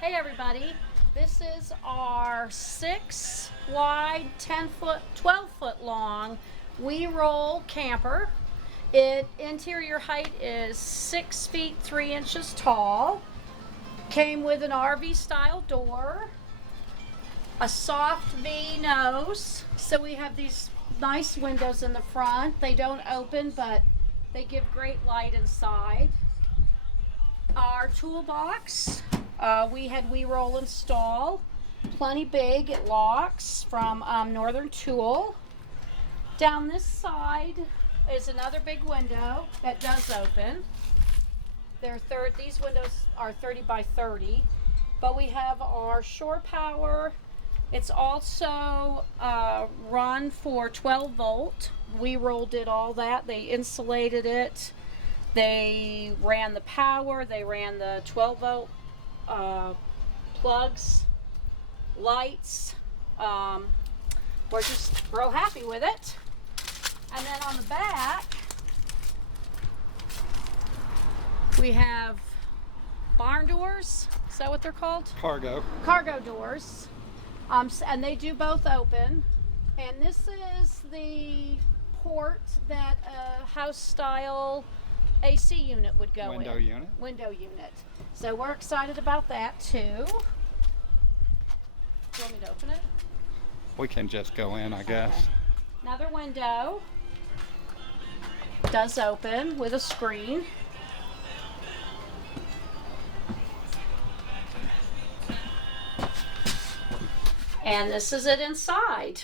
Hey everybody, this is our 6 wide, 10 foot, 12 foot long WeeRoll camper. Interior height is 6 feet 3 inches tall. Came with an RV style door, a soft V nose. So we have these nice windows in the front. They don't open, but they give great light inside. Our toolbox, we had WeeRoll install. Plenty big, it locks from Northern Tool. Down this side is another big window that does open. These windows are 30 by 30, but we have our shore power. It's also run for 12 volt. WeeRoll did all that. They insulated it. They ran the power. They ran the 12 volt plugs, lights. We're just real happy with it. And then on the back, we have barn doors. Is that what they're called? Cargo doors. And they do both open. And this is the port that a house style AC unit would go Window in. unit. Window unit. So we're excited about that too. Do you want me to open it? We can just go in, I guess. Okay. Another window. Does open with a screen. And this is it inside.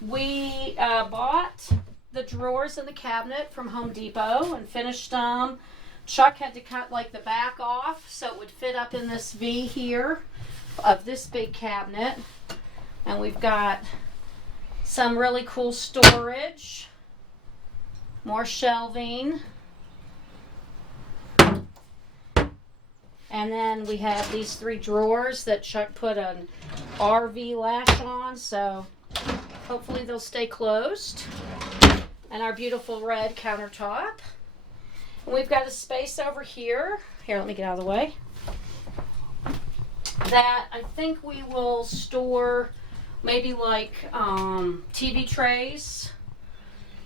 We bought the drawers in the cabinet from Home Depot and finished them. Chuck had to cut like the back off so it would fit up in this V here of this big cabinet. And we've got some really cool storage, more shelving. And then we have these 3 drawers that Chuck put an RV latch on, so hopefully they'll stay closed. And our beautiful red countertop. And we've got a space over here. Here, let me get out of the way. That I think we will store maybe like TV trays,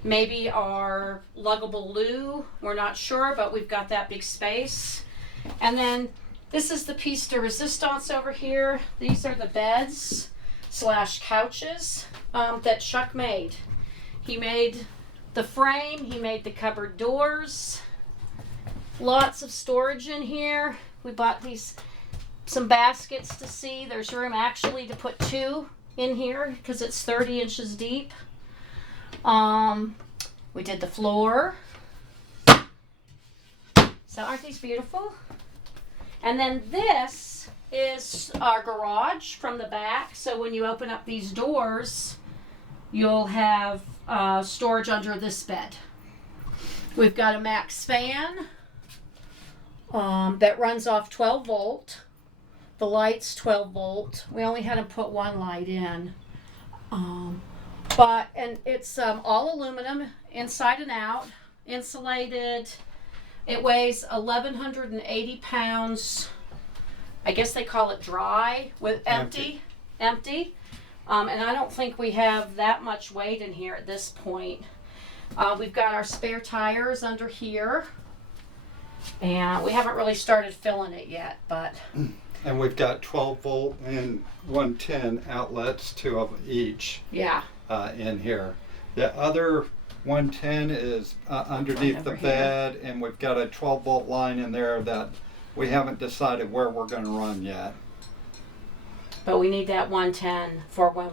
maybe our luggable loo. We're not sure, but we've got that big space. And then this is the piece de resistance over here. These are the beds / couches that Chuck made. He made the frame, he made the cupboard doors. Lots of storage in here. We bought some baskets to see. There's room actually to put 2 in here because it's 30 inches deep. We did the floor. So aren't these beautiful? And then this is our garage from the back. So when you open up these doors, you'll have storage under this bed. We've got a max fan that runs off 12 volt. The light's 12 volt. We only had to put 1 light in. And it's all aluminum inside and out, insulated. It weighs 1,180 pounds. I guess they call it dry with empty. And I don't think we have that much weight in here at this point. We've got our spare tires under here. And we haven't really started filling it yet, but. And we've got 12 volt and 110 outlets, 2 of each. Yeah. In here. The other 110 is underneath the bed, and we've got a 12 volt line in there that we haven't decided where we're going to run yet. But we need that 110 for when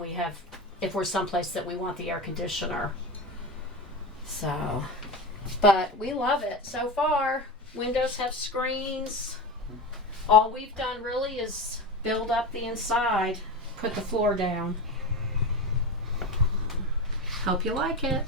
if we're someplace that we want the air conditioner. So, but we love it so far. Windows have screens. All we've done really is build up the inside, put the floor down. Hope you like it.